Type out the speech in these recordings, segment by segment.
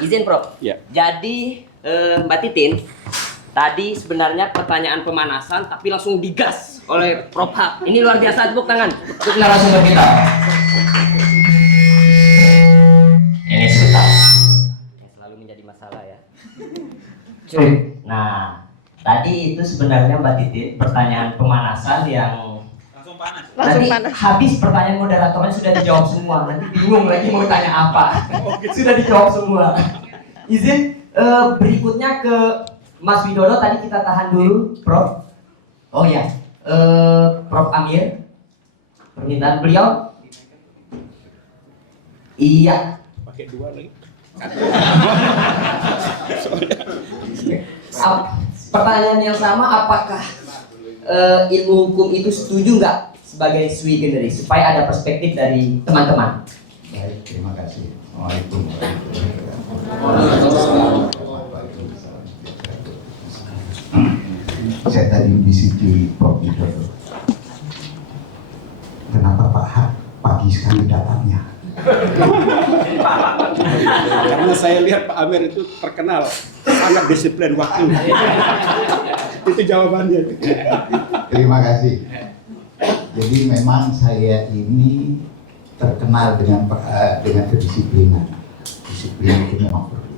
Izin Prof. Ya. Jadi Mbak Titin, tadi sebenarnya pertanyaan pemanasan tapi langsung digas oleh Prof Hak. Ini luar biasa, tepuk tangan untuk narasumber kita. Ini sebentar. Yang selalu menjadi masalah ya. Nah, tadi itu sebenarnya Mbak Titin pertanyaan pemanasan yang Langsung nanti panas. habis pertanyaan moderatornya sudah dijawab semua. Nanti bingung lagi mau tanya apa. Sudah dijawab semua. Izin berikutnya ke Mas Widodo. Tadi kita tahan dulu, Prof. Oh ya, Prof Amir. Permintaan beliau. Iya. Pakai dua lagi. Pertanyaan yang sama, apakah ilmu hukum itu setuju nggak sebagai sui generis supaya ada perspektif dari teman-teman? Baik, terima kasih. Assalamualaikum Saya tadi visiti Prof. Widodo. Kenapa Pak Hak pagi sekali datangnya? Karena saya lihat Pak Amir itu terkenal sangat disiplin waktu. Itu jawabannya. Terima kasih. Jadi memang saya ini terkenal dengan kedisiplinan. Disiplin itu memang perlu.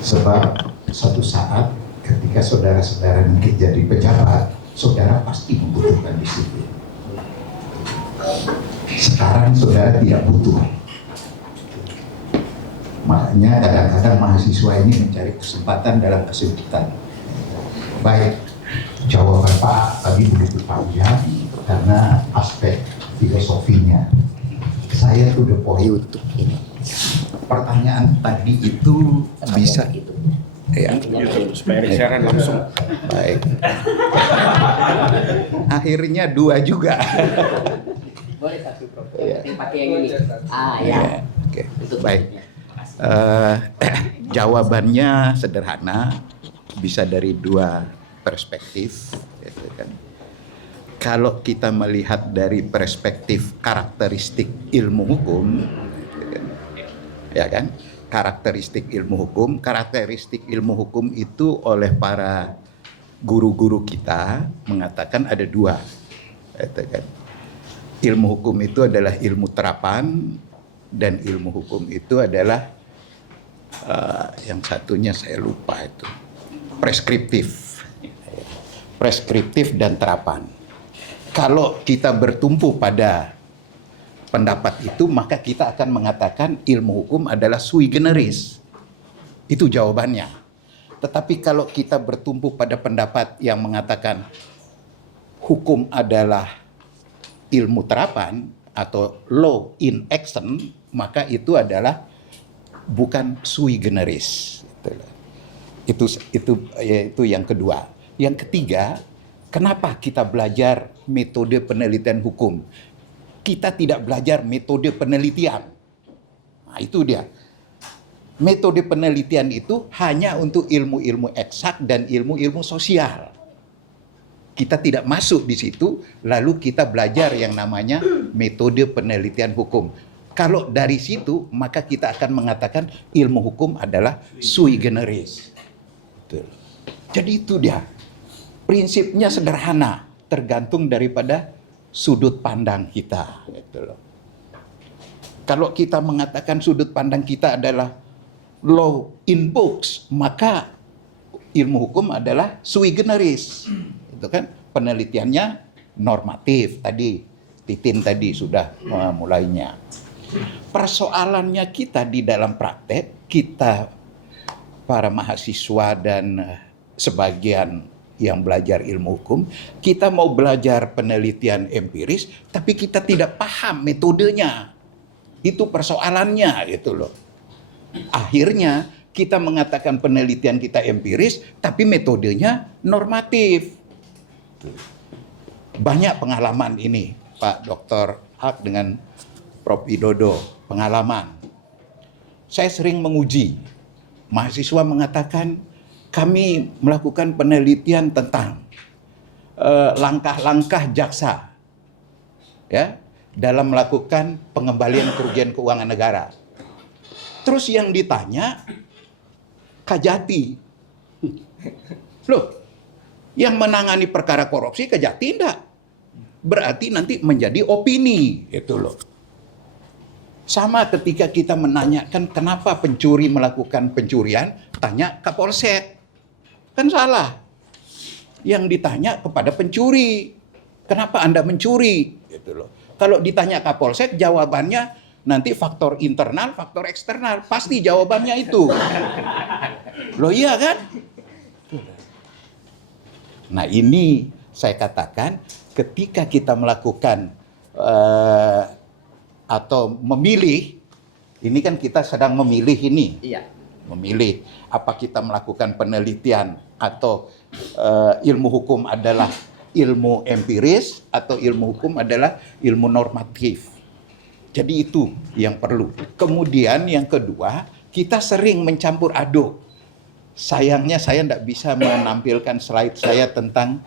Sebab suatu saat ketika saudara-saudara nanti jadi pejabat, saudara pasti membutuhkan disiplin. Sekarang saudara tidak butuh. Makanya kadang-kadang mahasiswa ini mencari kesempatan dalam kesempitan. Baik, jawaban Pak tadi begitu panjang karena aspek filosofinya. Saya to the point untuk ini. Pertanyaan tadi itu bisa ya. Supaya siaran langsung. Baik. Akhirnya dua juga. Boleh satu, Prof. Iya. Pakai yang ini. Ah ya. Oke. Untuk Baik. Jawabannya sederhana, bisa dari dua perspektif, gitu kan. Kalau kita melihat dari perspektif karakteristik ilmu hukum, gitu kan, ya kan, karakteristik ilmu hukum itu oleh para guru-guru kita mengatakan ada dua, gitu kan. Ilmu hukum itu adalah ilmu terapan dan ilmu hukum itu adalah yang satunya saya lupa itu preskriptif dan terapan. Kalau kita bertumpu pada pendapat itu maka kita akan mengatakan ilmu hukum adalah sui generis. Itu jawabannya. Tetapi kalau kita bertumpu pada pendapat yang mengatakan hukum adalah ilmu terapan atau law in action, maka itu adalah bukan sui generis. Itu yang kedua. Yang ketiga, kenapa kita belajar metode penelitian hukum? Kita tidak belajar metode penelitian. Nah, itu dia. Metode penelitian itu hanya untuk ilmu-ilmu eksak dan ilmu-ilmu sosial. Kita tidak masuk di situ, lalu kita belajar yang namanya metode penelitian hukum. Kalau dari situ, maka kita akan mengatakan ilmu hukum adalah sui generis. Betul. Jadi itu dia. Prinsipnya sederhana, tergantung daripada sudut pandang kita. Gitu loh. Kalau kita mengatakan sudut pandang kita adalah law in books, maka ilmu hukum adalah sui generis. Itu kan penelitiannya normatif tadi, Titin tadi sudah mulainya. Persoalannya kita di dalam praktek, kita para mahasiswa dan sebagian yang belajar ilmu hukum, kita mau belajar penelitian empiris, tapi kita tidak paham metodenya. Itu persoalannya gitu loh. Akhirnya kita mengatakan penelitian kita empiris, tapi metodenya normatif. Banyak pengalaman ini, Pak Dr. Hak dengan Prof. Widodo, pengalaman. Saya sering menguji. Mahasiswa mengatakan, kami melakukan penelitian tentang langkah-langkah jaksa. Ya, dalam melakukan pengembalian kerugian keuangan negara. Terus yang ditanya Kajati. Loh, yang menangani perkara korupsi Kajati enggak? Berarti nanti menjadi opini, itu loh. Sama ketika kita menanyakan kenapa pencuri melakukan pencurian, tanya Kapolsek. Kan salah. Yang ditanya kepada pencuri, kenapa Anda mencuri? Gitu loh. Kalau ditanya Kapolsek, jawabannya nanti faktor internal, faktor eksternal. Pasti jawabannya itu. Loh iya kan? Nah ini saya katakan ketika kita melakukan atau memilih, ini kan kita sedang memilih ini. Iya. Memilih apa kita melakukan penelitian atau ilmu hukum adalah ilmu empiris atau ilmu hukum adalah ilmu normatif. Jadi itu yang perlu. Kemudian yang kedua, kita sering mencampur aduk. Sayangnya saya tidak bisa menampilkan slide saya tentang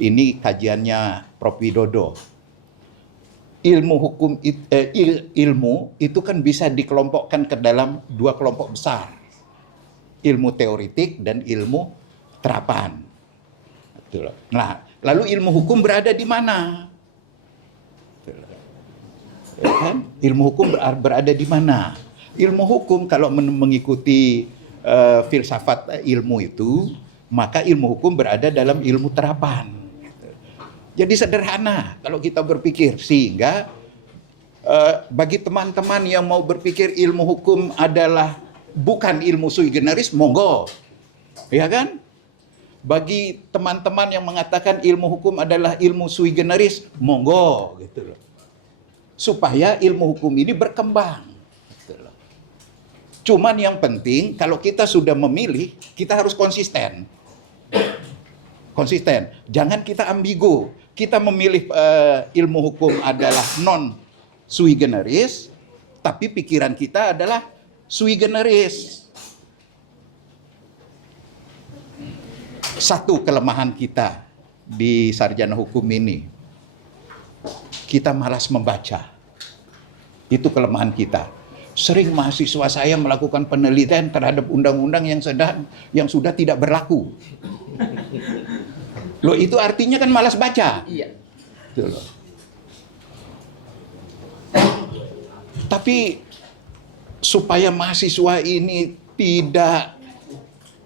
ini kajiannya Prof. Widodo. Ilmu itu kan bisa dikelompokkan ke dalam dua kelompok besar. Ilmu teoritik dan ilmu terapan. Nah, lalu ilmu hukum berada di mana? Ya kan? Ilmu hukum berada di mana? Ilmu hukum kalau mengikuti filsafat ilmu itu, maka ilmu hukum berada dalam ilmu terapan. Jadi sederhana kalau kita berpikir, sehingga bagi teman-teman yang mau berpikir ilmu hukum adalah bukan ilmu sui generis, monggo. Ya kan? Bagi teman-teman yang mengatakan ilmu hukum adalah ilmu sui generis, monggo gitu loh. Supaya ilmu hukum ini berkembang. Gitu loh. Cuman yang penting kalau kita sudah memilih, kita harus konsisten. Konsisten. Jangan kita ambigu. Kita memilih ilmu hukum adalah non sui generis, tapi pikiran kita adalah sui generis. Satu kelemahan kita di sarjana hukum ini, kita malas membaca. Itu kelemahan kita. Sering mahasiswa saya melakukan penelitian terhadap undang-undang yang sudah tidak berlaku. Loh itu artinya kan malas baca. Iya. Gitu loh. Tapi supaya mahasiswa ini tidak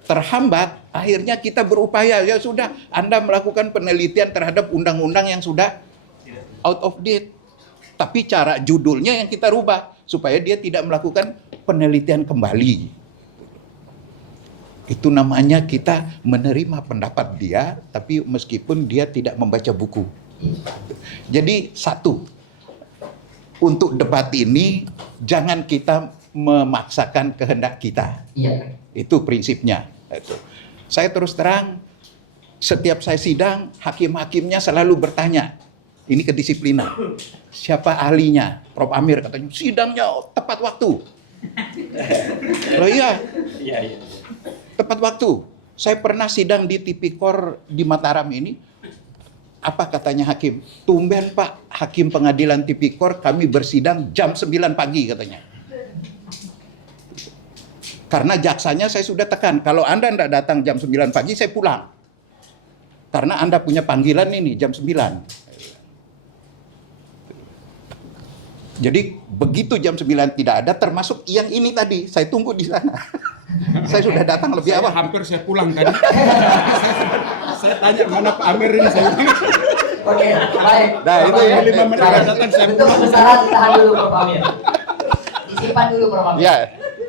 terhambat, akhirnya kita berupaya, ya sudah, Anda melakukan penelitian terhadap undang-undang yang sudah out of date. Tapi cara judulnya yang kita rubah supaya dia tidak melakukan penelitian kembali. Itu namanya kita menerima pendapat dia, tapi meskipun dia tidak membaca buku. Jadi satu, untuk debat ini jangan kita memaksakan kehendak kita. Iya. Itu prinsipnya. Saya terus terang, setiap saya sidang, hakim-hakimnya selalu bertanya, ini kedisiplinan. Siapa ahlinya? Prof. Amir katanya, sidangnya tepat waktu. Loh iya. Iya. Tepat waktu. Saya pernah sidang di Tipikor di Mataram ini. Apa katanya hakim? Tumben Pak, hakim pengadilan Tipikor kami bersidang jam 9 pagi katanya. Karena jaksanya saya sudah tekan. Kalau Anda tidak datang jam 9 pagi, saya pulang. Karena Anda punya panggilan ini jam 9. Jadi begitu jam 9 tidak ada, termasuk yang ini tadi, saya tunggu di sana. Saya sudah datang lebih awal. Hampir saya pulang tadi. Saya tanya mana Pak Amir ini saya. Oke, baik. Nah, itu ya. 5 menit akan datang saya Untuk pulang. besaran tahan dulu Prof. Amir. Disimpan dulu Prof. Amir. Ya,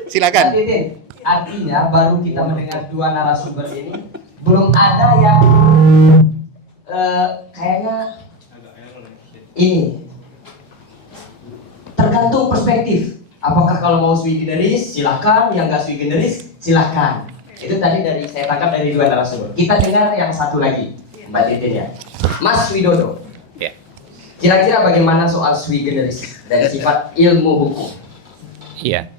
silakan. Pak Titin, artinya baru kita mendengar dua narasumber ini, belum ada yang kayaknya ini tergantung perspektif. Apakah kalau mau sui generis silakan, yang nggak sui generis silakan. Itu tadi dari saya tangkap dari dua narasumber. Kita dengar yang satu lagi, Mbak Titin ya, Mas Widodo. Ya. Kira-kira bagaimana soal sui generis dari sifat ilmu hukum? Iya.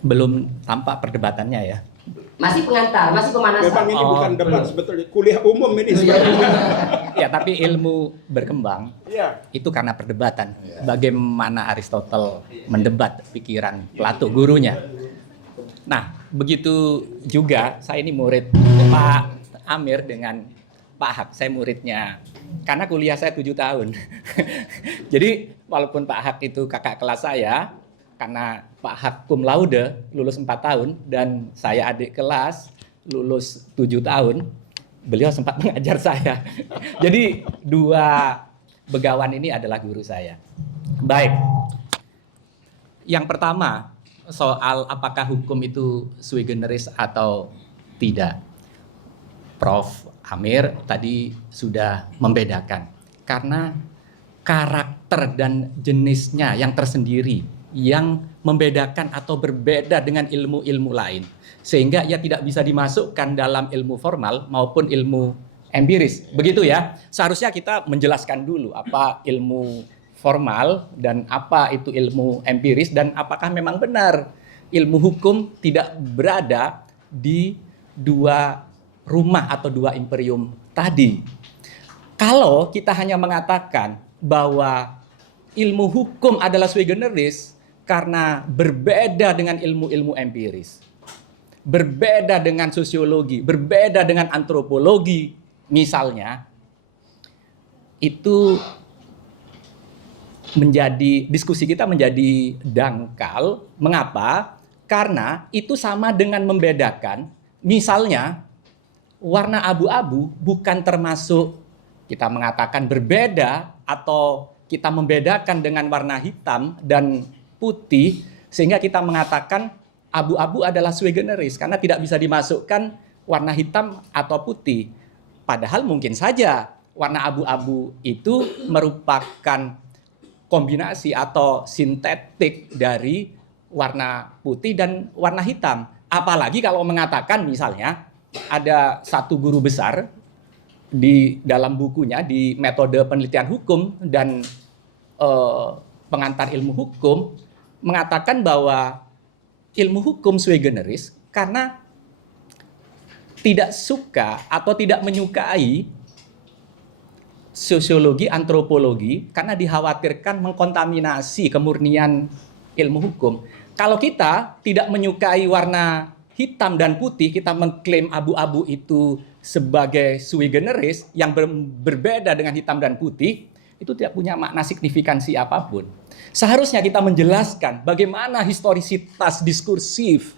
Belum tampak perdebatannya ya. Masih pengantar, masih pemanasan. Memang ini bukan debat sebetulnya, kuliah umum ini. Ya, tapi ilmu berkembang Iya. itu karena perdebatan. Bagaimana Aristotle mendebat pikiran Plato, gurunya. Nah, begitu juga saya ini murid Pak Amir dengan Pak Hak. Saya muridnya. Karena kuliah saya 7 tahun. Jadi, walaupun Pak Hak itu kakak kelas saya, karena Pak Hak cum laude lulus 4 tahun dan saya adik kelas lulus 7 tahun, beliau sempat mengajar saya. Jadi 2 begawan ini adalah guru saya. Baik. Yang pertama, soal apakah hukum itu sui generis atau tidak. Prof. Amir tadi sudah membedakan. Karena karakter dan jenisnya yang tersendiri yang membedakan atau berbeda dengan ilmu-ilmu lain. Sehingga ia tidak bisa dimasukkan dalam ilmu formal maupun ilmu empiris. Begitu ya. Seharusnya kita menjelaskan dulu apa ilmu formal dan apa itu ilmu empiris dan apakah memang benar ilmu hukum tidak berada di 2 rumah atau 2 imperium tadi. Kalau kita hanya mengatakan bahwa ilmu hukum adalah sui generis karena berbeda dengan ilmu-ilmu empiris, berbeda dengan sosiologi, berbeda dengan antropologi misalnya, itu menjadi diskusi kita menjadi dangkal. Mengapa? Karena itu sama dengan membedakan, misalnya warna abu-abu bukan termasuk kita mengatakan berbeda atau kita membedakan dengan warna hitam dan putih sehingga kita mengatakan abu-abu adalah sui generis karena tidak bisa dimasukkan warna hitam atau putih. Padahal mungkin saja warna abu-abu itu merupakan kombinasi atau sintetik dari warna putih dan warna hitam. Apalagi kalau mengatakan misalnya ada satu guru besar di dalam bukunya di metode penelitian hukum dan pengantar ilmu hukum mengatakan bahwa ilmu hukum sui generis karena tidak suka atau tidak menyukai sosiologi, antropologi karena dikhawatirkan mengkontaminasi kemurnian ilmu hukum. Kalau kita tidak menyukai warna hitam dan putih, kita mengklaim abu-abu itu sebagai sui generis yang berbeda dengan hitam dan putih, itu tidak punya makna signifikansi apapun. Seharusnya kita menjelaskan bagaimana historisitas diskursif,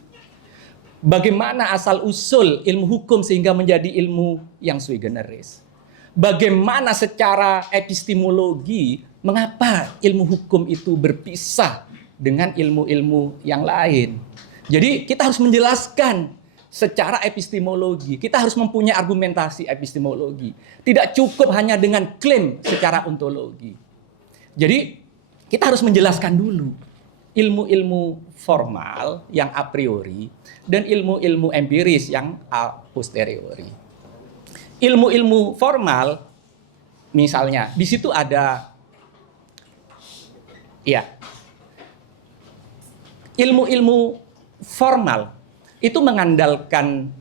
bagaimana asal-usul ilmu hukum sehingga menjadi ilmu yang sui generis. Bagaimana secara epistemologi, mengapa ilmu hukum itu berpisah dengan ilmu-ilmu yang lain. Jadi kita harus menjelaskan secara epistemologi. Kita harus mempunyai argumentasi epistemologi. Tidak cukup hanya dengan klaim secara ontologi. Jadi kita harus menjelaskan dulu ilmu-ilmu formal yang a priori dan ilmu-ilmu empiris yang a posteriori. Ilmu-ilmu formal misalnya di situ ada ilmu-ilmu formal itu mengandalkan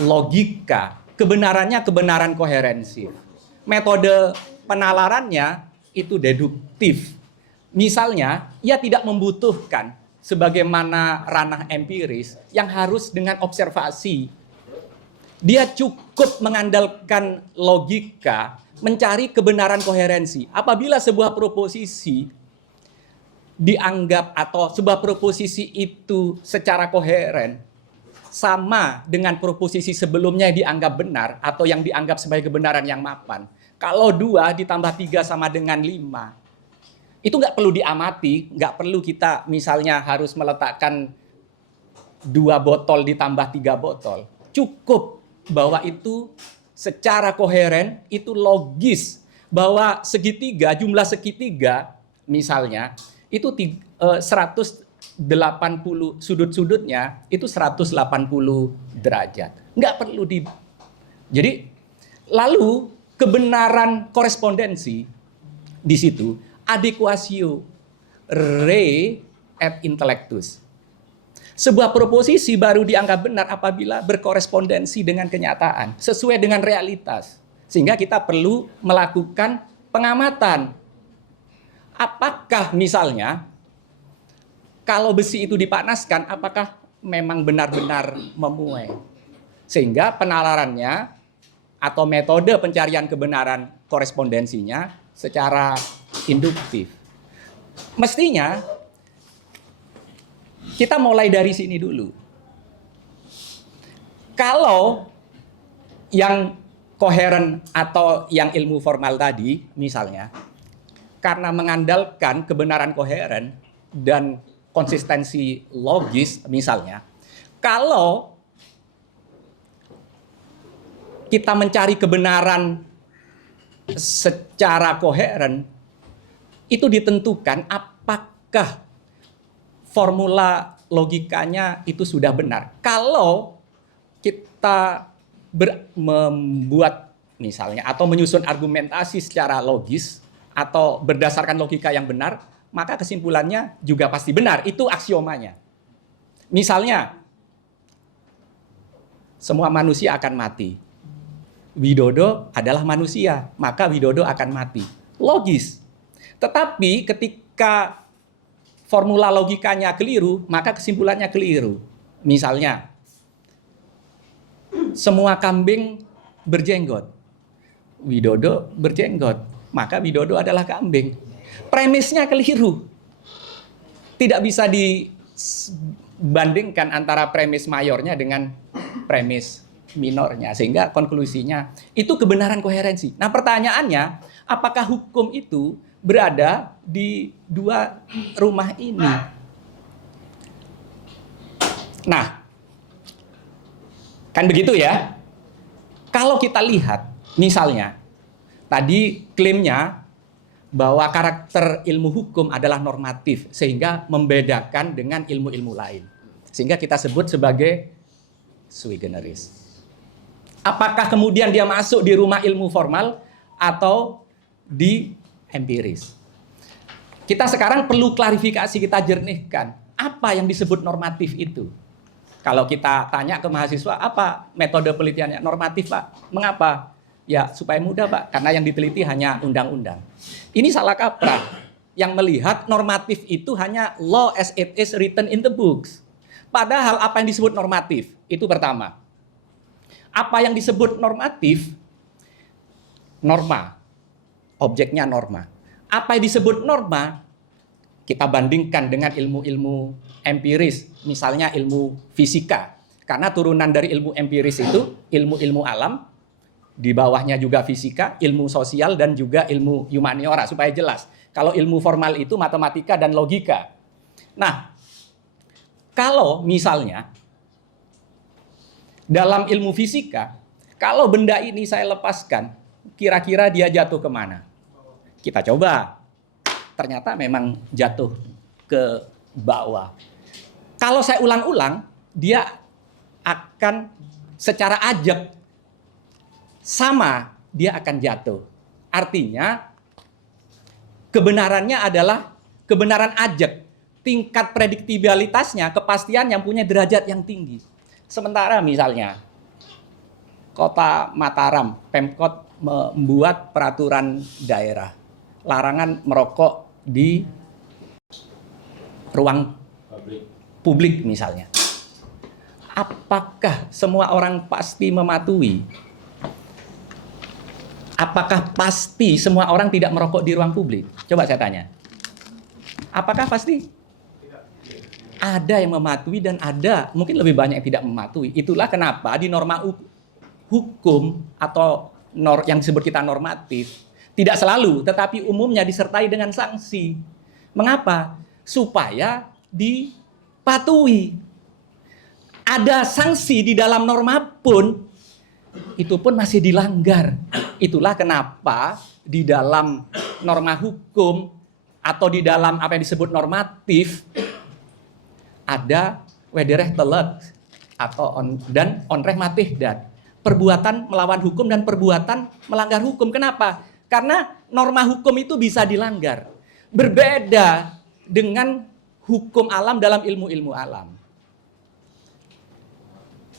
logika, kebenarannya kebenaran koherensif. Metode penalarannya itu deduktif. Misalnya, ia tidak membutuhkan sebagaimana ranah empiris yang harus dengan observasi. Dia cukup mengandalkan logika, mencari kebenaran koherensi. Apabila sebuah proposisi dianggap atau sebuah proposisi itu secara koheren sama dengan proposisi sebelumnya yang dianggap benar atau yang dianggap sebagai kebenaran yang mapan. Kalau 2 ditambah 3 sama dengan 5, itu nggak perlu diamati, nggak perlu kita misalnya harus meletakkan 2 botol ditambah 3 botol. Cukup bahwa itu secara koheren, itu logis. Bahwa segitiga, jumlah segitiga misalnya, itu 180 sudut-sudutnya itu 180 derajat. Nggak perlu di. Jadi lalu kebenaran korespondensi di situ adequatio re et intellectus. Sebuah proposisi baru dianggap benar apabila berkorespondensi dengan kenyataan, sesuai dengan realitas. Sehingga kita perlu melakukan pengamatan. Apakah misalnya, kalau besi itu dipanaskan, apakah memang benar-benar memuai? Sehingga penalarannya atau metode pencarian kebenaran korespondensinya secara induktif. Mestinya kita mulai dari sini dulu. Kalau yang koheren atau yang ilmu formal tadi, misalnya, karena mengandalkan kebenaran koheren dan konsistensi logis, misalnya, kalau kita mencari kebenaran secara koheren, itu ditentukan apakah formula logikanya itu sudah benar. Kalau kita membuat misalnya atau menyusun argumentasi secara logis atau berdasarkan logika yang benar, maka kesimpulannya juga pasti benar. Itu aksiomanya. Misalnya, semua manusia akan mati. Widodo adalah manusia, maka Widodo akan mati. Logis. Tetapi ketika formula logikanya keliru, maka kesimpulannya keliru. Misalnya, semua kambing berjenggot. Widodo berjenggot, maka Widodo adalah kambing. Premisnya keliru. Tidak bisa dibandingkan antara premis mayornya dengan premis minornya. Sehingga konklusinya itu kebenaran koherensi. Nah pertanyaannya, apakah hukum itu berada di dua rumah ini? Nah, kan begitu ya. Kalau kita lihat, misalnya, tadi klaimnya bahwa karakter ilmu hukum adalah normatif, sehingga membedakan dengan ilmu-ilmu lain. Sehingga kita sebut sebagai sui generis. Apakah kemudian dia masuk di rumah ilmu formal atau di empiris? Kita sekarang perlu klarifikasi, kita jernihkan. Apa yang disebut normatif itu? Kalau kita tanya ke mahasiswa, apa metode penelitiannya? Normatif, Pak. Mengapa? Ya, supaya mudah, Pak. Karena yang diteliti hanya undang-undang. Ini salah kaprah. Yang melihat normatif itu hanya law as it is written in the books. Padahal apa yang disebut normatif? Itu pertama. Apa yang disebut normatif? Norma. Objeknya norma. Apa yang disebut norma? Kita bandingkan dengan ilmu-ilmu empiris, misalnya ilmu fisika. Karena turunan dari ilmu empiris itu ilmu-ilmu alam, di bawahnya juga fisika, ilmu sosial, dan juga ilmu humaniora, supaya jelas. Kalau ilmu formal itu matematika dan logika. Nah, kalau misalnya dalam ilmu fisika, kalau benda ini saya lepaskan, kira-kira dia jatuh kemana? Kita coba. Ternyata memang jatuh ke bawah. Kalau saya ulang-ulang, dia akan secara ajak sama, dia akan jatuh. Artinya, kebenarannya adalah kebenaran ajak. Tingkat prediktibilitasnya, kepastian yang punya derajat yang tinggi. Sementara misalnya, Kota Mataram, Pemkot membuat peraturan daerah. Larangan merokok di ruang publik misalnya. Apakah semua orang pasti mematuhi? Apakah pasti semua orang tidak merokok di ruang publik? Coba saya tanya. Apakah pasti? Ada yang mematuhi dan ada mungkin lebih banyak yang tidak mematuhi. Itulah kenapa di norma hukum atau yang disebut kita normatif, tidak selalu, tetapi umumnya disertai dengan sanksi. Mengapa? Supaya dipatuhi. Ada sanksi di dalam norma pun, itu pun masih dilanggar. Itulah kenapa di dalam norma hukum atau di dalam apa yang disebut normatif, ada wederrechtelijk atau dan onrechtmatig dat. Perbuatan melawan hukum dan perbuatan melanggar hukum. Kenapa? Karena norma hukum itu bisa dilanggar. Berbeda dengan hukum alam dalam ilmu-ilmu alam.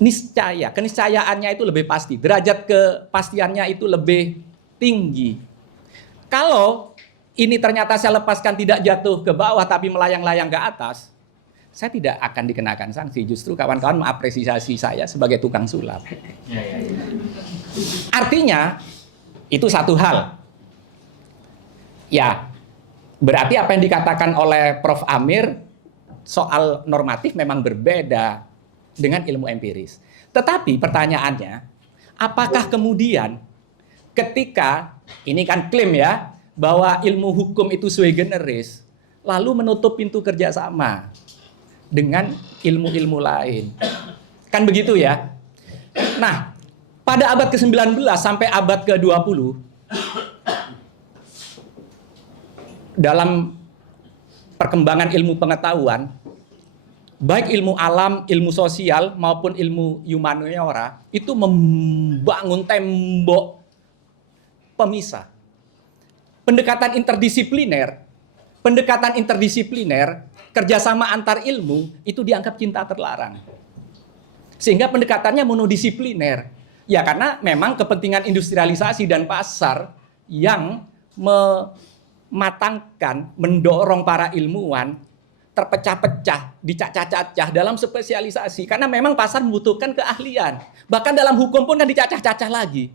niscaya, keniscayaannya itu lebih pasti, derajat kepastiannya itu lebih tinggi. Kalau ini ternyata saya lepaskan tidak jatuh ke bawah tapi melayang-layang ke atas, saya tidak akan dikenakan sanksi. Justru kawan-kawan mengapresiasi saya sebagai tukang sulap. Artinya, itu satu hal. Ya, berarti apa yang dikatakan oleh Prof. Amir soal normatif memang berbeda dengan ilmu empiris. Tetapi pertanyaannya, apakah kemudian ketika, ini kan klaim ya, bahwa ilmu hukum itu sui generis, lalu menutup pintu kerjasama dengan ilmu-ilmu lain. Kan begitu ya? Nah, pada abad ke-19 sampai abad ke-20, dalam perkembangan ilmu pengetahuan, baik ilmu alam, ilmu sosial, maupun ilmu humaniora, itu membangun tembok pemisah. Pendekatan interdisipliner, kerjasama antar ilmu, itu dianggap cinta terlarang. Sehingga pendekatannya monodisipliner. Ya karena memang kepentingan industrialisasi dan pasar yang mematangkan, mendorong para ilmuwan terpecah-pecah, dicacah-cacah dalam spesialisasi. Karena memang pasar membutuhkan keahlian. Bahkan dalam hukum pun kan dicacah-cacah lagi.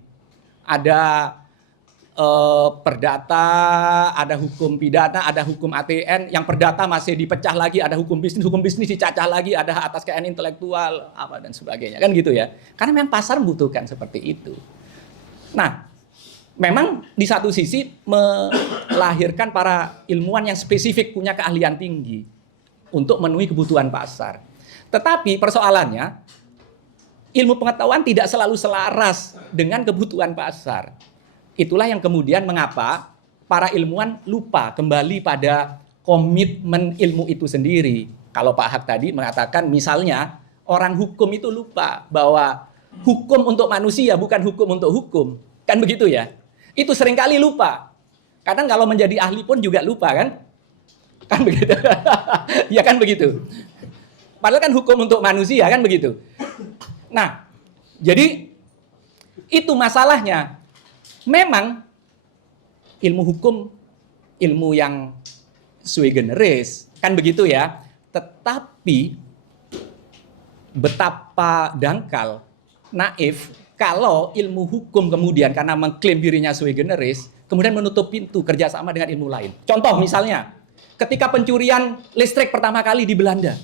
Ada perdata, ada hukum pidana, ada hukum ATN. Yang perdata masih dipecah lagi, ada hukum bisnis dicacah lagi, ada hak atas kekayaan intelektual, apa dan sebagainya. Kan gitu ya. Karena memang pasar membutuhkan seperti itu. Nah, memang di satu sisi melahirkan para ilmuwan yang spesifik punya keahlian tinggi untuk memenuhi kebutuhan pasar. Tetapi persoalannya, ilmu pengetahuan tidak selalu selaras dengan kebutuhan pasar. Itulah yang kemudian mengapa para ilmuwan lupa kembali pada komitmen ilmu itu sendiri. Kalau Pak Hak tadi mengatakan misalnya orang hukum itu lupa bahwa hukum untuk manusia bukan hukum untuk hukum. Kan begitu ya? Itu seringkali lupa. Kadang kalau menjadi ahli pun juga lupa kan? Kan begitu. Ya kan begitu. Padahal kan hukum untuk manusia kan begitu. Nah, jadi itu masalahnya. Memang ilmu hukum ilmu yang sui generis, kan begitu ya. Tetapi betapa dangkal, naif kalau ilmu hukum kemudian karena mengklaim dirinya sui generis, kemudian menutup pintu kerjasama dengan ilmu lain. Contoh misalnya, ketika pencurian listrik pertama kali di Belanda,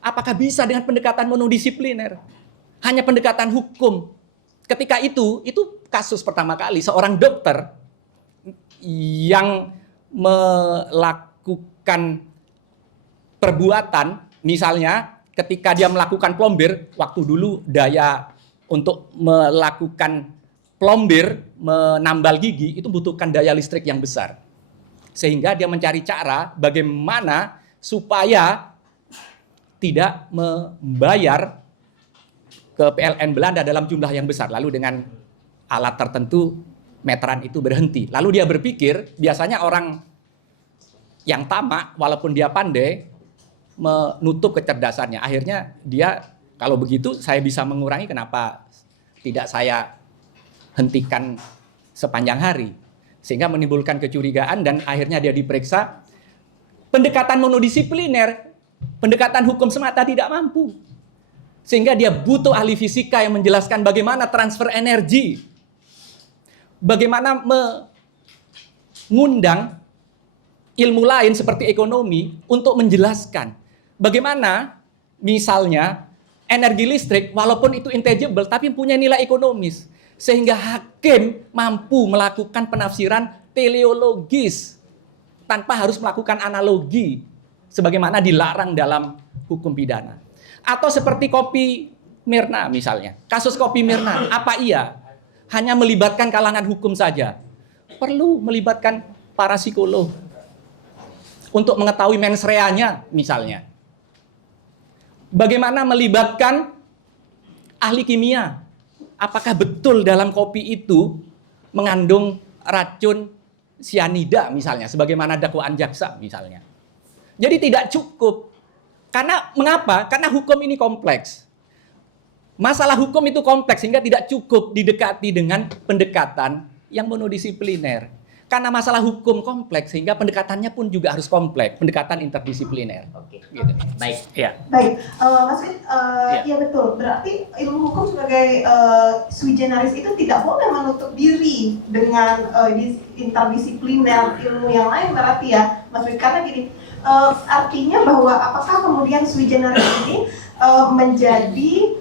apakah bisa dengan pendekatan monodisipliner? Hanya pendekatan hukum. Ketika itu kasus pertama kali seorang dokter yang melakukan perbuatan, misalnya ketika dia melakukan plombir, waktu dulu daya untuk melakukan plombir, menambal gigi, itu membutuhkan daya listrik yang besar. Sehingga dia mencari cara bagaimana supaya tidak membayar ke PLN Belanda dalam jumlah yang besar. Lalu dengan alat tertentu meteran itu berhenti. Lalu dia berpikir, biasanya orang yang tamak walaupun dia pandai menutup kecerdasannya. Akhirnya dia, kalau begitu saya bisa mengurangi, kenapa tidak saya hentikan sepanjang hari. Sehingga menimbulkan kecurigaan dan akhirnya dia diperiksa. Pendekatan monodisipliner, pendekatan hukum semata tidak mampu. Sehingga dia butuh ahli fisika yang menjelaskan bagaimana transfer energi. Bagaimana mengundang ilmu lain seperti ekonomi untuk menjelaskan. Bagaimana misalnya energi listrik walaupun itu intangible tapi punya nilai ekonomis. Sehingga hakim mampu melakukan penafsiran teleologis tanpa harus melakukan analogi. Sebagaimana dilarang dalam hukum pidana. Atau seperti kopi Mirna misalnya. Kasus kopi Mirna, apa iya hanya melibatkan kalangan hukum saja? Perlu melibatkan para psikolog untuk mengetahui mens rea-nya misalnya. Bagaimana melibatkan ahli kimia? Apakah betul dalam kopi itu mengandung racun sianida misalnya, sebagaimana dakwaan jaksa misalnya. Jadi tidak cukup. Karena mengapa? Karena hukum ini kompleks. Masalah hukum itu kompleks sehingga tidak cukup didekati dengan pendekatan yang monodisipliner. Karena masalah hukum kompleks sehingga pendekatannya pun juga harus kompleks, pendekatan interdisipliner. Oke. Gitu. Baik. Ya. Baik, Mas Wid, iya betul. Berarti ilmu hukum sebagai sui generis itu tidak boleh menutup diri dengan interdisipliner ilmu yang lain berarti ya, Mas Wid. Karena gini, artinya bahwa apakah kemudian sui generis ini menjadi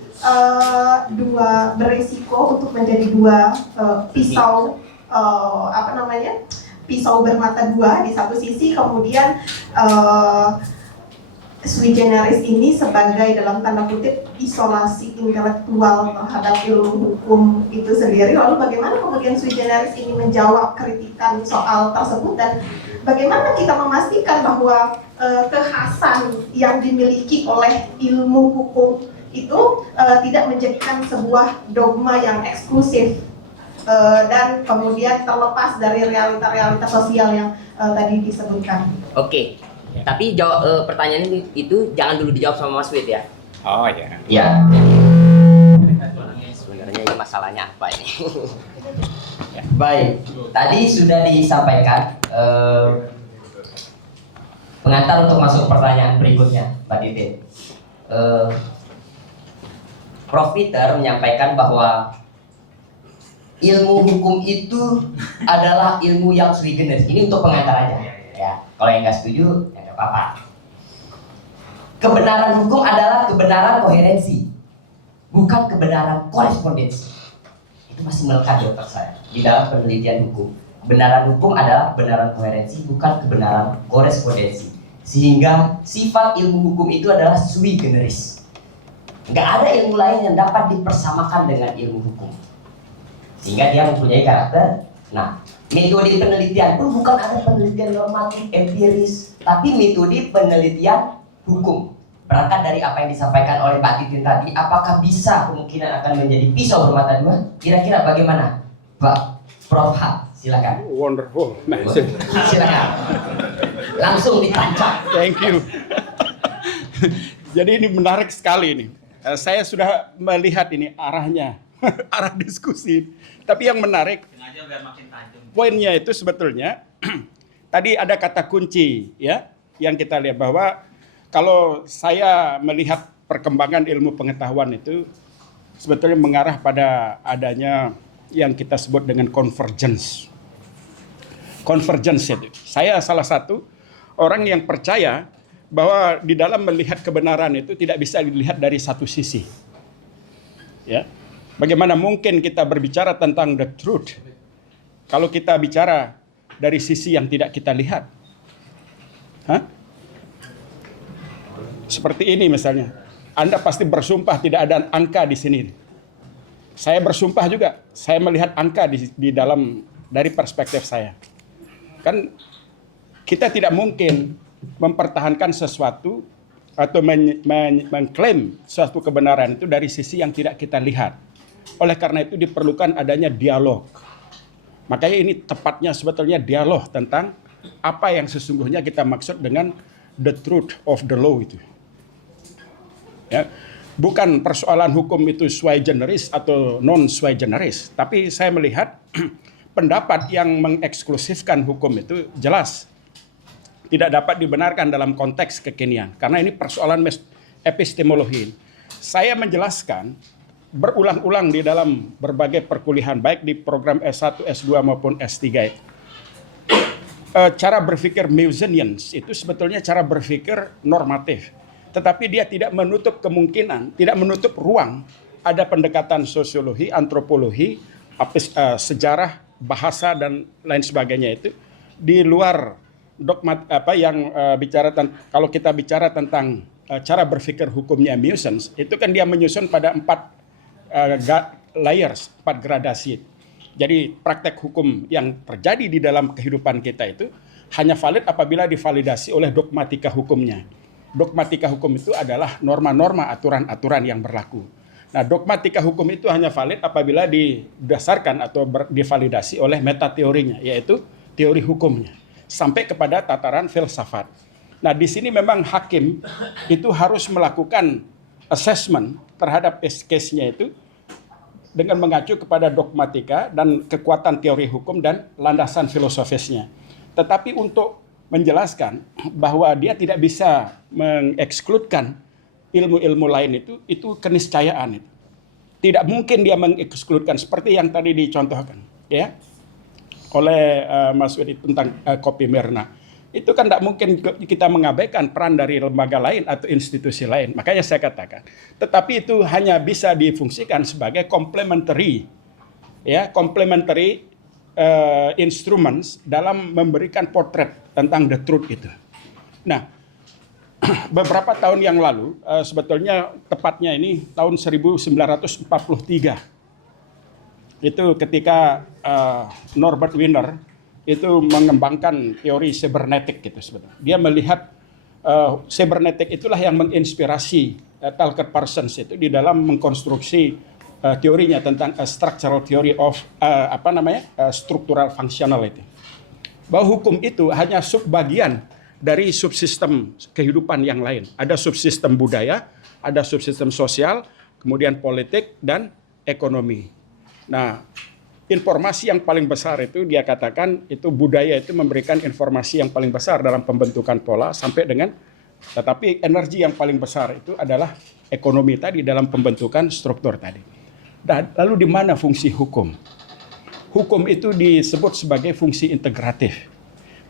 beresiko untuk menjadi dua pisau pisau bermata dua. Di satu sisi kemudian sui generis ini sebagai dalam tanda kutip isolasi intelektual terhadap ilmu hukum itu sendiri. Lalu bagaimana kemudian sui generis ini menjawab kritikan soal tersebut, dan bagaimana kita memastikan bahwa kekhasan yang dimiliki oleh ilmu hukum itu tidak menjadikan sebuah dogma yang eksklusif dan kemudian terlepas dari realita-realita sosial yang tadi disebutkan. Oke. Tapi pertanyaan itu jangan dulu dijawab sama Mas Wid ya. Oh ya. Ya. Sebenarnya ini masalahnya apa ini? Baik. Tadi sudah disampaikan pengantar untuk masuk pertanyaan berikutnya, Mbak Titin. Prof. Peter menyampaikan bahwa ilmu hukum itu adalah ilmu yang sui generis. Ini untuk pengantar aja, ya. Kalau yang nggak setuju, ya nggak apa-apa. Kebenaran hukum adalah kebenaran koherensi, bukan kebenaran korespondensi. Itu masih melekat di otak saya di dalam penelitian hukum. Kebenaran hukum adalah kebenaran koherensi, bukan kebenaran korespondensi. Sehingga sifat ilmu hukum itu adalah sui generis. Nggak ada ilmu lain yang dapat dipersamakan dengan ilmu hukum. Sehingga dia mempunyai karakter. Nah, metode penelitian pun bukan ada penelitian normatif empiris, tapi metode penelitian hukum. Berangkat dari apa yang disampaikan oleh Mbak Titin tadi, apakah bisa kemungkinan akan menjadi pisau bermata dua? Kira-kira bagaimana, Pak Prof. H? Silakan. Wonderful. Nah, Silakan. Langsung ditancap. thank you. Jadi ini menarik sekali ini. Saya sudah melihat ini arahnya, arah diskusi. Tapi yang menarik, poinnya itu sebetulnya tadi ada kata kunci ya, yang kita lihat bahwa kalau saya melihat perkembangan ilmu pengetahuan itu sebetulnya mengarah pada adanya yang kita sebut dengan convergence. Convergence itu. Saya salah satu orang yang percaya bahwa di dalam melihat kebenaran itu tidak bisa dilihat dari satu sisi. Ya. Bagaimana mungkin kita berbicara tentang the truth kalau kita bicara dari sisi yang tidak kita lihat? Hah? Seperti ini misalnya. Anda pasti bersumpah tidak ada angka di sini. Saya bersumpah juga, saya melihat angka di dalam dari perspektif saya. Kan kita tidak mungkin mempertahankan sesuatu atau mengklaim suatu kebenaran itu dari sisi yang tidak kita lihat. Oleh karena itu diperlukan adanya dialog. Makanya ini tepatnya sebetulnya dialog tentang apa yang sesungguhnya kita maksud dengan the truth of the law itu. Ya, bukan persoalan hukum itu sui generis atau non sui generis, tapi saya melihat pendapat yang mengeksklusifkan hukum itu jelas tidak dapat dibenarkan dalam konteks kekinian, karena ini persoalan epistemologi. Saya menjelaskan berulang-ulang di dalam berbagai perkuliahan, baik di program S1, S2 maupun S3. Cara berpikir Mauesians itu sebetulnya cara berpikir normatif, tetapi dia tidak menutup kemungkinan, tidak menutup ruang ada pendekatan sosiologi, antropologi, sejarah, bahasa dan lain sebagainya itu di luar dogma kalau kita bicara tentang cara berpikir hukumnya Mauesians, itu kan dia menyusun pada 4 layers, 4 gradasi. Jadi praktek hukum yang terjadi di dalam kehidupan kita itu hanya valid apabila divalidasi oleh dogmatika hukumnya. Dogmatika hukum itu adalah norma-norma, aturan-aturan yang berlaku. Nah, dogmatika hukum itu hanya valid apabila didasarkan atau divalidasi oleh metateorinya, yaitu teori hukumnya, sampai kepada tataran filsafat. Nah, di sini memang hakim itu harus melakukan assessment terhadap case-nya itu dengan mengacu kepada dogmatika dan kekuatan teori hukum dan landasan filosofisnya. Tetapi untuk menjelaskan bahwa dia tidak bisa mengekskludkan ilmu-ilmu lain itu keniscayaan itu. Tidak mungkin dia mengekskludkan seperti yang tadi dicontohkan ya oleh Mas Wedi tentang kopi Mirna. Itu kan tidak mungkin kita mengabaikan peran dari lembaga lain atau institusi lain. Makanya saya katakan, tetapi itu hanya bisa difungsikan sebagai complementary instruments dalam memberikan potret tentang the truth itu. Nah, beberapa tahun yang lalu, sebetulnya tepatnya ini tahun 1943, itu ketika Norbert Wiener itu mengembangkan teori cybernetik gitu sebetulnya. Dia melihat cybernetik itulah yang menginspirasi Tucker Parsons itu di dalam mengkonstruksi teorinya tentang structural theory of structural functionality. Bahwa hukum itu hanya subbagian dari subsistem kehidupan yang lain. Ada subsistem budaya, ada subsistem sosial, kemudian politik dan ekonomi. Nah, informasi yang paling besar itu dia katakan itu budaya itu memberikan informasi yang paling besar dalam pembentukan pola sampai dengan, tetapi energi yang paling besar itu adalah ekonomi tadi dalam pembentukan struktur tadi. Dan lalu di mana fungsi hukum? Hukum itu disebut sebagai fungsi integratif,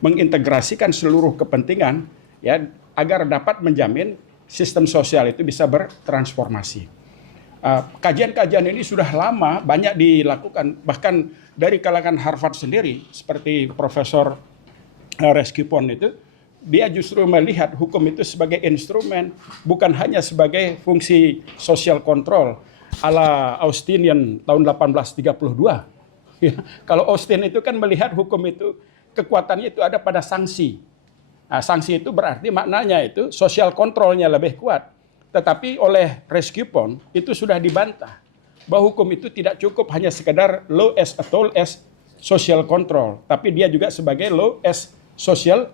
mengintegrasikan seluruh kepentingan ya agar dapat menjamin sistem sosial itu bisa bertransformasi. Kajian-kajian ini sudah lama banyak dilakukan, bahkan dari kalangan Harvard sendiri seperti Profesor Reskipon itu, dia justru melihat hukum itu sebagai instrumen, bukan hanya sebagai fungsi social control ala Austinian tahun 1832. Ya, kalau Austin itu kan melihat hukum itu kekuatannya itu ada pada sanksi. Nah, sanksi itu berarti maknanya itu social controlnya lebih kuat. Tetapi oleh Reskipon itu sudah dibantah bahwa hukum itu tidak cukup hanya sekedar law as a tool as social control, tapi dia juga sebagai law as social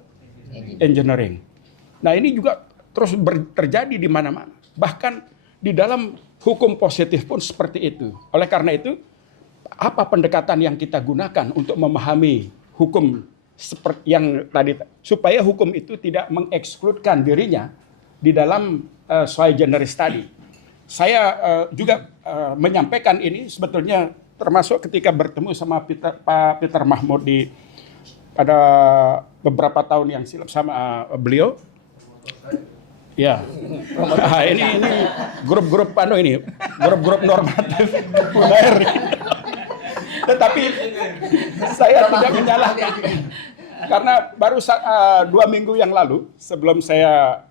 engineering. Nah, ini juga terus terjadi di mana-mana. Bahkan di dalam hukum positif pun seperti itu. Oleh karena itu, apa pendekatan yang kita gunakan untuk memahami hukum seperti yang tadi, supaya hukum itu tidak mengekskludkan dirinya di dalam sui generis tadi. Saya juga menyampaikan ini sebetulnya termasuk ketika bertemu sama Pak Peter Mahmud pada beberapa tahun yang silam sama beliau. Ya, ini grup-grup grup-grup normatif. Tetapi saya tidak menyalahkan. Karena baru 2 minggu yang lalu sebelum saya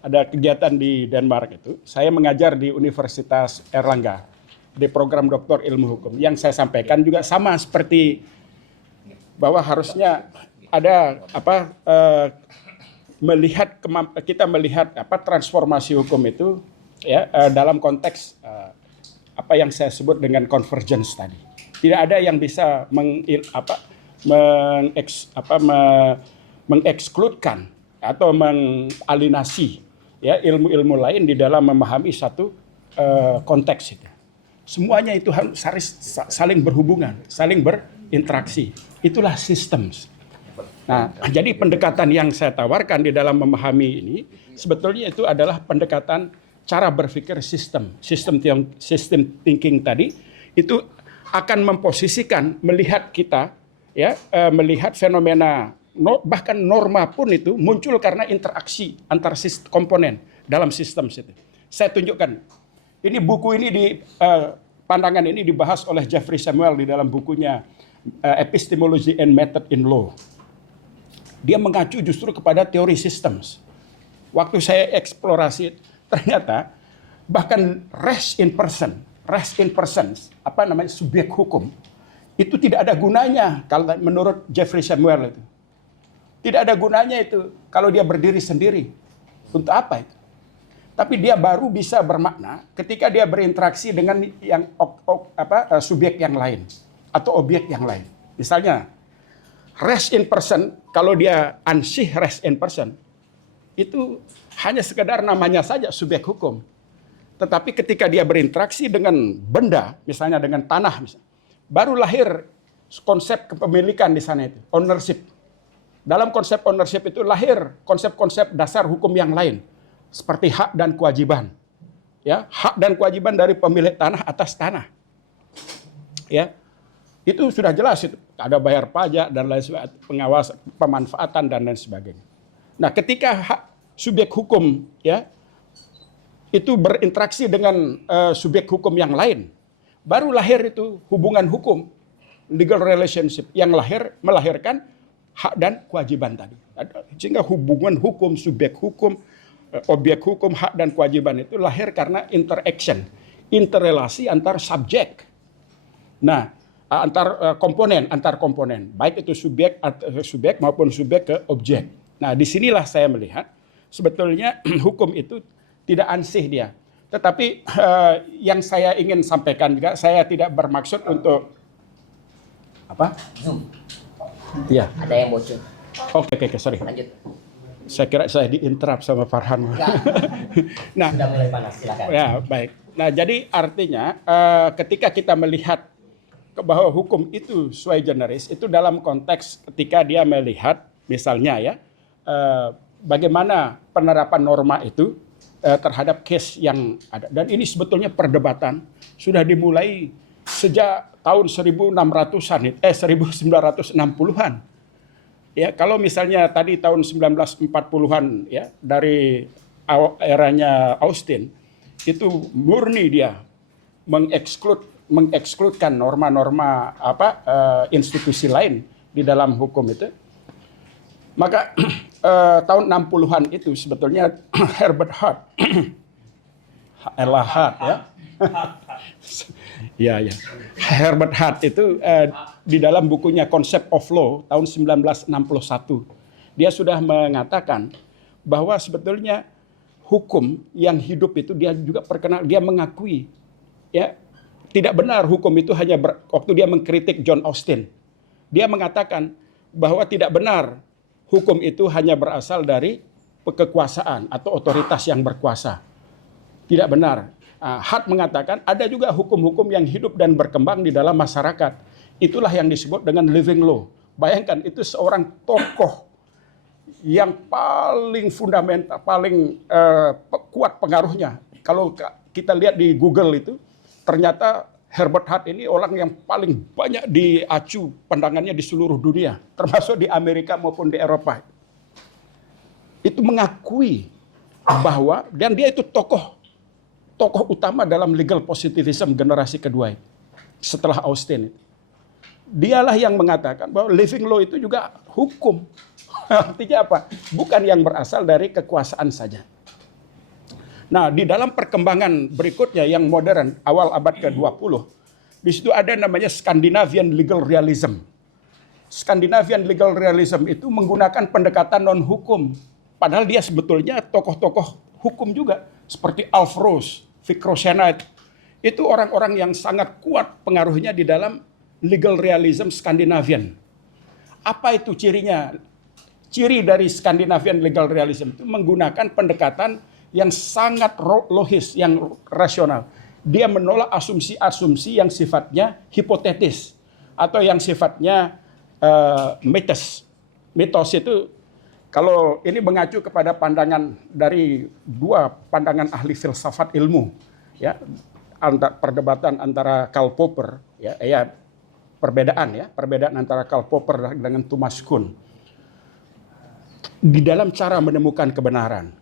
ada kegiatan di Denmark itu, saya mengajar di Universitas Erlangga di program Doktor Ilmu Hukum. Yang saya sampaikan juga sama seperti bahwa harusnya ada kita melihat transformasi hukum itu ya dalam konteks apa yang saya sebut dengan convergence tadi. Tidak ada yang bisa mengekskludkan atau mengalinasi ya ilmu-ilmu lain di dalam memahami satu konteks itu. Semuanya itu harus saling berhubungan, saling berinteraksi. Itulah systems. Nah, jadi pendekatan yang saya tawarkan di dalam memahami ini sebetulnya itu adalah pendekatan cara berpikir sistem thinking tadi itu akan memposisikan melihat kita ya melihat fenomena bahkan norma pun itu muncul karena interaksi antar komponen dalam sistem itu. Saya tunjukkan. Ini buku ini pandangan ini dibahas oleh Jeffrey Samuel di dalam bukunya Epistemology and Method in Law. Dia mengacu justru kepada teori systems. Waktu saya eksplorasi ternyata bahkan rest in persons, subjek hukum itu tidak ada gunanya kalau menurut Jeffrey Samuel itu. Tidak ada gunanya itu kalau dia berdiri sendiri. Untuk apa itu? Tapi dia baru bisa bermakna ketika dia berinteraksi dengan yang subjek yang lain atau objek yang lain. Misalnya rest in person, kalau dia ansih rest in person, itu hanya sekedar namanya saja subjek hukum. Tetapi ketika dia berinteraksi dengan benda, misalnya dengan tanah, baru lahir konsep kepemilikan di sana itu, ownership. Dalam konsep ownership itu lahir konsep-konsep dasar hukum yang lain, seperti hak dan kewajiban. Ya, hak dan kewajiban dari pemilik tanah atas tanah. Ya, itu sudah jelas itu. Ada bayar pajak dan lain sebagainya, pengawasan, pemanfaatan dan lain sebagainya. Nah, ketika hak subjek hukum ya itu berinteraksi dengan subjek hukum yang lain, baru lahir itu hubungan hukum, legal relationship yang melahirkan hak dan kewajiban tadi. Sehingga hubungan hukum, subjek hukum, objek hukum, hak dan kewajiban itu lahir karena interaction, interrelasi antar subjek. Nah, antar komponen, baik itu subjek maupun subjek ke objek. Nah, disinilah saya melihat sebetulnya hukum itu tidak ansih dia. Tetapi yang saya ingin sampaikan juga, saya tidak bermaksud untuk apa? Zoom. Iya. Ada yang bocor. Oke, sorry. Lanjut. Saya kira saya diinterrupt sama Farhan. Enggak. Nah, Sudah mulai panas, silakan. ya baik. Nah, jadi artinya ketika kita melihat bahwa hukum itu sui generis, itu dalam konteks ketika dia melihat misalnya ya bagaimana penerapan norma itu terhadap case yang ada. Dan ini sebetulnya perdebatan sudah dimulai sejak tahun 1900-an, 1960-an. Ya, kalau misalnya tadi tahun 1940-an ya dari eranya Austin itu murni dia mengekskludkan norma-norma institusi lain di dalam hukum itu. Maka tahun 60-an itu sebetulnya Herbert Hart ya. Herbert Hart itu di dalam bukunya Concept of Law tahun 1961 dia sudah mengatakan bahwa sebetulnya hukum yang hidup itu dia juga dia mengakui ya tidak benar hukum itu hanya waktu dia mengkritik John Austin. Dia mengatakan bahwa tidak benar hukum itu hanya berasal dari kekuasaan atau otoritas yang berkuasa. Tidak benar. Hart mengatakan ada juga hukum-hukum yang hidup dan berkembang di dalam masyarakat. Itulah yang disebut dengan living law. Bayangkan itu seorang tokoh yang paling fundamental, paling kuat pengaruhnya. Kalau kita lihat di Google itu, ternyata Herbert Hart ini orang yang paling banyak diacu pandangannya di seluruh dunia, termasuk di Amerika maupun di Eropa. Itu mengakui bahwa, dan dia itu tokoh utama dalam legal positivism generasi kedua setelah Austin. Dialah yang mengatakan bahwa living law itu juga hukum. Artinya apa? Bukan yang berasal dari kekuasaan saja. Nah, di dalam perkembangan berikutnya yang modern, awal abad ke-20, di situ ada namanya Scandinavian Legal Realism. Scandinavian Legal Realism itu menggunakan pendekatan non-hukum. Padahal dia sebetulnya tokoh-tokoh hukum juga. Seperti Alf Ross, Viktor Senait. Itu orang-orang yang sangat kuat pengaruhnya di dalam legal realism Scandinavian. Apa itu cirinya? Ciri dari Scandinavian Legal Realism itu menggunakan pendekatan yang sangat logis, yang rasional. Dia menolak asumsi-asumsi yang sifatnya hipotetis atau yang sifatnya mitos. Mitos itu kalau ini mengacu kepada pandangan dari dua pandangan ahli filsafat ilmu, ya, perdebatan antara Karl Popper, perbedaan antara Karl Popper dengan Thomas Kuhn di dalam cara menemukan kebenaran.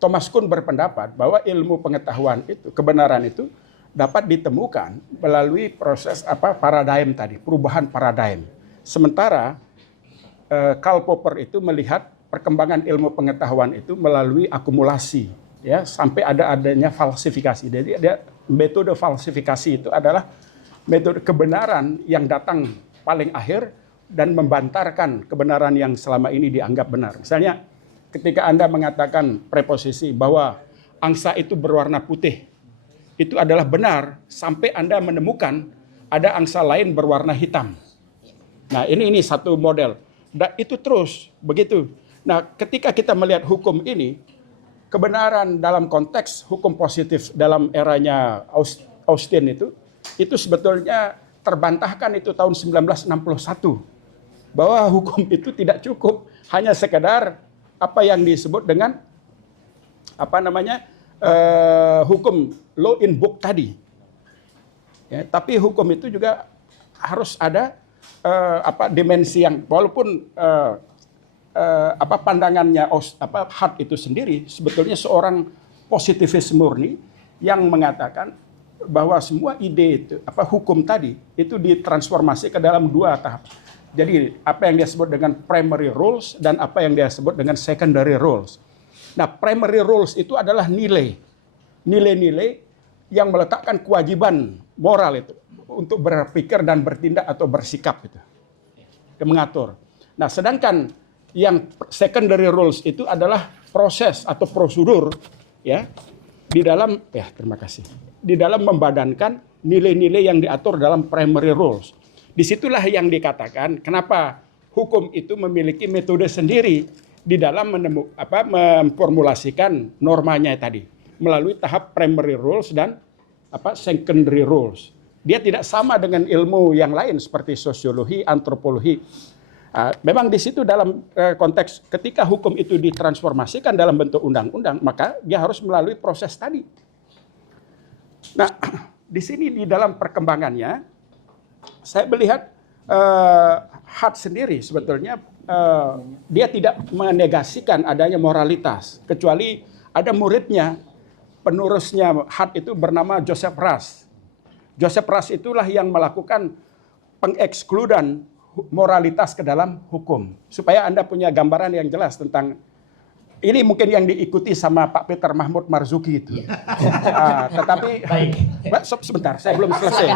Thomas Kuhn berpendapat bahwa ilmu pengetahuan itu, kebenaran itu dapat ditemukan melalui proses paradigm tadi, perubahan paradigm. Sementara Karl Popper itu melihat perkembangan ilmu pengetahuan itu melalui akumulasi, ya, sampai adanya falsifikasi. Jadi metode falsifikasi itu adalah metode kebenaran yang datang paling akhir dan membantarkan kebenaran yang selama ini dianggap benar. Misalnya ketika Anda mengatakan preposisi bahwa angsa itu berwarna putih, itu adalah benar sampai Anda menemukan ada angsa lain berwarna hitam. Nah, ini satu model. Dan itu terus begitu. Nah, ketika kita melihat hukum ini, kebenaran dalam konteks hukum positif dalam eranya Austin itu sebetulnya terbantahkan itu tahun 1961 bahwa hukum itu tidak cukup hanya sekedar apa yang disebut dengan hukum law in book tadi. Ya, tapi hukum itu juga harus ada dimensi yang walaupun pandangannya Hart itu sendiri sebetulnya seorang positivis murni yang mengatakan bahwa semua ide itu hukum tadi itu ditransformasi ke dalam dua tahap. Jadi apa yang dia sebut dengan primary rules dan apa yang dia sebut dengan secondary rules. Nah, primary rules itu adalah nilai-nilai yang meletakkan kewajiban moral itu untuk berpikir dan bertindak atau bersikap itu. Yang mengatur. Nah, sedangkan yang secondary rules itu adalah proses atau prosedur ya di dalam di dalam membadankan nilai-nilai yang diatur dalam primary rules. Disitulah yang dikatakan kenapa hukum itu memiliki metode sendiri di dalam memformulasikan normanya tadi melalui tahap primary rules dan secondary rules. Dia tidak sama dengan ilmu yang lain seperti sosiologi, antropologi. Memang di situ dalam konteks ketika hukum itu ditransformasikan dalam bentuk undang-undang, maka dia harus melalui proses tadi. Nah, di sini di dalam perkembangannya, saya melihat Hart sendiri sebetulnya dia tidak menegasikan adanya moralitas, kecuali ada muridnya, penerusnya Hart itu bernama Joseph Rush. Joseph Rush itulah yang melakukan pengekskludan moralitas ke dalam hukum. Supaya Anda punya gambaran yang jelas tentang ini mungkin yang diikuti sama Pak Peter Mahmud Marzuki itu. Tetapi sebentar, saya belum selesai.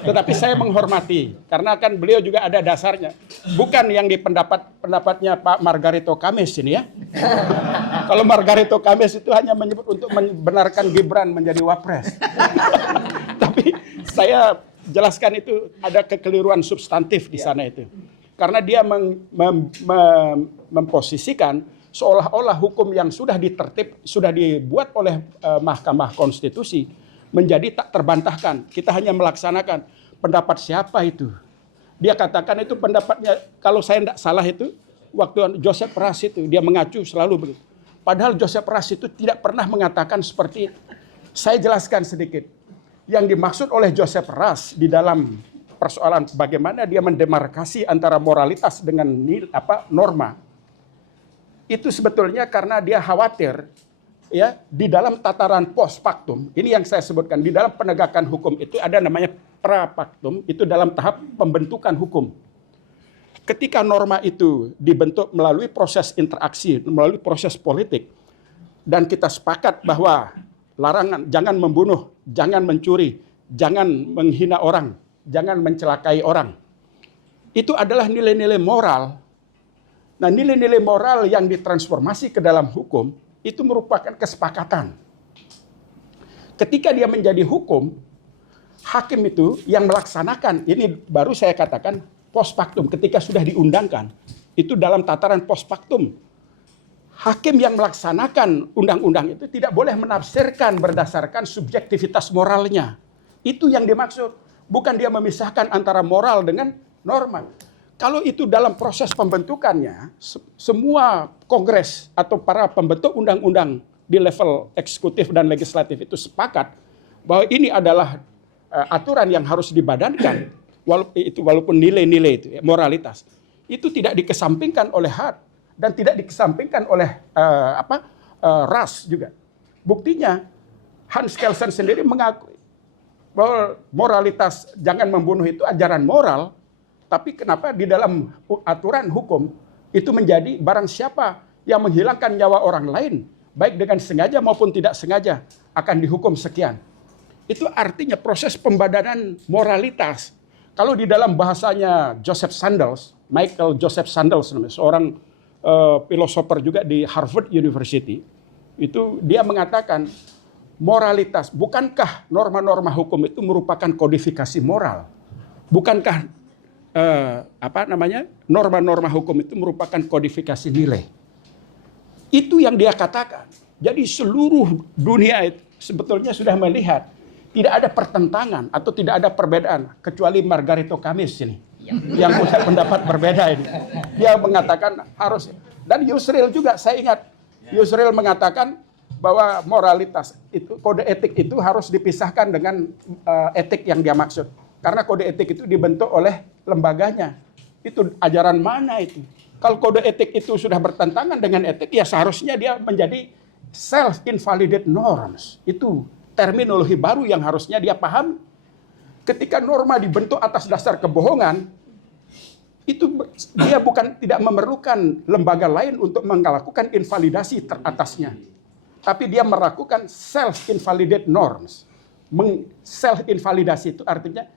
Tetapi saya menghormati karena kan beliau juga ada dasarnya. Bukan yang di pendapatnya Pak Margarito Kamis ini ya. Kalau Margarito Kamis itu hanya menyebut untuk membenarkan Gibran menjadi wapres. Tapi saya jelaskan itu ada kekeliruan substantif di sana itu. Karena dia memposisikan seolah-olah hukum yang sudah dibuat oleh Mahkamah Konstitusi menjadi tak terbantahkan. Kita hanya melaksanakan pendapat siapa itu. Dia katakan itu pendapatnya, kalau saya tidak salah itu, waktu Joseph Rush itu, dia mengacu selalu begitu. Padahal Joseph Rush itu tidak pernah mengatakan seperti itu. Saya jelaskan sedikit. Yang dimaksud oleh Joseph Rush di dalam persoalan bagaimana dia mendemarkasi antara moralitas dengan norma, itu sebetulnya karena dia khawatir ya di dalam tataran post factum, ini yang saya sebutkan, di dalam penegakan hukum itu ada namanya pra factum, itu dalam tahap pembentukan hukum. Ketika norma itu dibentuk melalui proses interaksi, melalui proses politik, dan kita sepakat bahwa larangan jangan membunuh, jangan mencuri, jangan menghina orang, jangan mencelakai orang. Itu adalah nilai-nilai moral. Nah, nilai-nilai moral yang ditransformasi ke dalam hukum itu merupakan kesepakatan. Ketika dia menjadi hukum, hakim itu yang melaksanakan, ini baru saya katakan post factum, ketika sudah diundangkan, itu dalam tataran post factum. Hakim yang melaksanakan undang-undang itu tidak boleh menafsirkan berdasarkan subjektivitas moralnya. Itu yang dimaksud. Bukan dia memisahkan antara moral dengan norma. Kalau itu dalam proses pembentukannya, semua kongres atau para pembentuk undang-undang di level eksekutif dan legislatif itu sepakat bahwa ini adalah aturan yang harus dibadankan, walaupun nilai-nilai itu, moralitas. Itu tidak dikesampingkan oleh Hart. Dan tidak dikesampingkan oleh Rush juga. Buktinya Hans Kelsen sendiri mengakui bahwa moralitas jangan membunuh itu ajaran moral, tapi kenapa di dalam aturan hukum itu menjadi barang siapa yang menghilangkan nyawa orang lain, baik dengan sengaja maupun tidak sengaja, akan dihukum sekian. Itu artinya proses pembadanan moralitas. Kalau di dalam bahasanya Joseph Sandels, Michael Joseph Sandels, seorang filosofer juga di Harvard University, itu dia mengatakan moralitas, bukankah norma-norma hukum itu merupakan kodifikasi moral? Bukankah norma-norma hukum itu merupakan kodifikasi nilai? Itu yang dia katakan. Jadi seluruh dunia itu sebetulnya sudah melihat tidak ada pertentangan atau tidak ada perbedaan kecuali Margarito Kamis ini yang punya pendapat berbeda ini. Dia mengatakan harus, dan Yusril juga, saya ingat Yusril mengatakan bahwa moralitas itu, kode etik itu harus dipisahkan dengan etik yang dia maksud. Karena kode etik itu dibentuk oleh lembaganya. Itu ajaran mana itu? Kalau kode etik itu sudah bertentangan dengan etik, ya seharusnya dia menjadi self-invalidate norms. Itu terminologi baru yang harusnya dia paham. Ketika norma dibentuk atas dasar kebohongan, itu dia bukan tidak memerlukan lembaga lain untuk melakukan invalidasi teratasnya. Tapi dia melakukan self-invalidate norms. Self-invalidasi itu artinya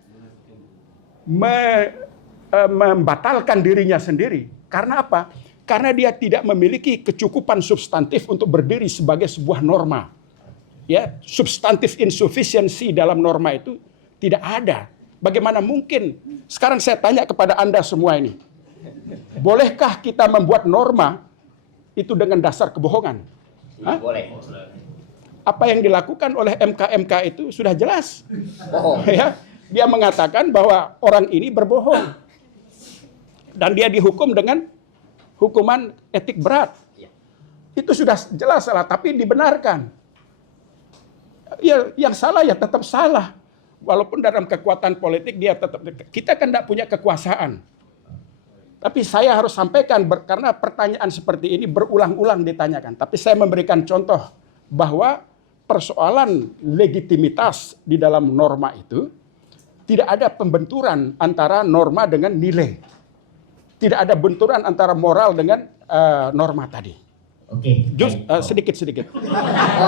membatalkan dirinya sendiri. Karena apa? Karena dia tidak memiliki kecukupan substantif untuk berdiri sebagai sebuah norma. Ya, substantif insufficiency dalam norma itu tidak ada. Bagaimana mungkin? Sekarang saya tanya kepada Anda semua ini. Bolehkah kita membuat norma itu dengan dasar kebohongan? Hah? Boleh. Apa yang dilakukan oleh MK itu sudah jelas. Bohong. Ya, dia mengatakan bahwa orang ini berbohong. Dan dia dihukum dengan hukuman etik berat. Itu sudah jelas salah, tapi dibenarkan. Ya, yang salah ya tetap salah. Walaupun dalam kekuatan politik dia tetap, kita kan tidak punya kekuasaan. Tapi saya harus sampaikan, karena pertanyaan seperti ini berulang-ulang ditanyakan. Tapi saya memberikan contoh bahwa persoalan legitimitas di dalam norma itu tidak ada pembenturan antara norma dengan nilai. Tidak ada benturan antara moral dengan norma tadi. Oke. Sedikit-sedikit.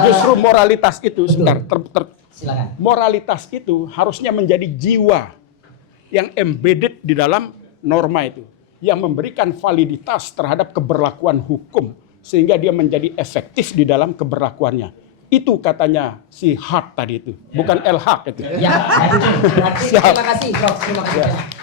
Justru moralitas itu, sebentar, Silakan. moralitas itu harusnya menjadi jiwa yang embedded di dalam norma itu, yang memberikan validitas terhadap keberlakuan hukum sehingga dia menjadi efektif di dalam keberlakuannya. Itu katanya si Hart tadi itu, bukan El Haq itu. Ya, terima kasih Prof. Terima kasih.